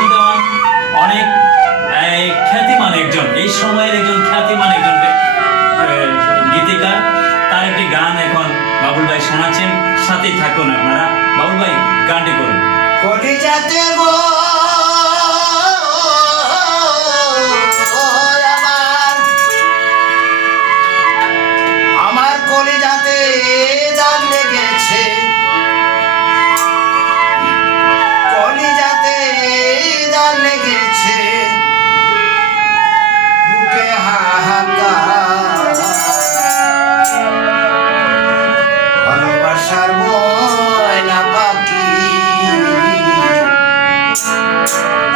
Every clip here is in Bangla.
গান দেওয়ান অনেক খ্যাতিমান একজন, এই সময়ের একজন খ্যাতিমান একজন গীতিকার। তার একটি গান এখন বাবুল ভাই শোনাচ্ছেন, সাথেই থাকুন আপনারা। বাবুল ভাই গানটি করুন। কলিজাতে গো আমার কলিজাতে দাগ লেগেছে, কলিজাতে দাগ লেগেছে, বুকে হাহাকার ভালোবাসার ময়না পাখি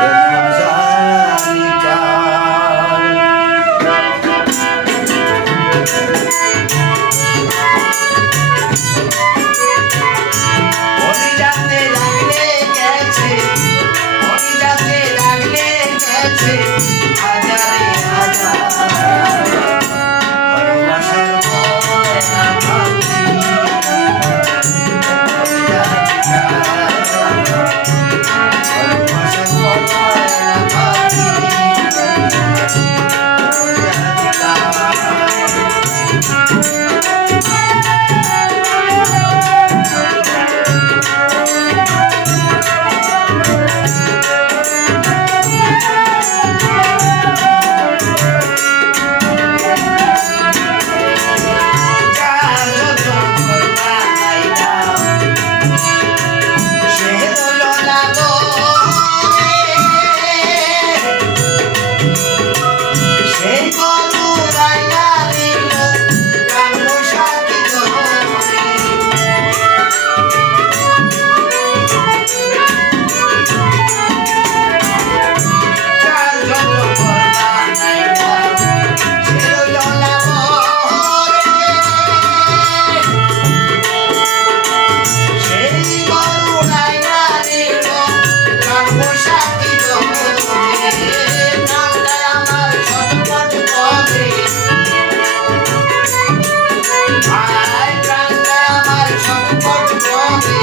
এখন জানি কার। কলিজাতে লাগলে গেছে, কলিজাতে লাগলে গেছে হাজারে হাজার ভালোবাসার ময়না পাখি এখন জানি কার। ভালোবাসার ময়না পাখি এখন জানি কার। যত বানাইলাম সে হলো না গো সেই গরু রাইয়া দিল কালো সাথী ধরে। কার যত বানাইলাম সে হলো না গো সেই গরু রাইয়া দিল কালো সাথী ধরে। প্রাণটা আমার ছটফট করে, ভাই প্রাণটা আমার ছটফট করে,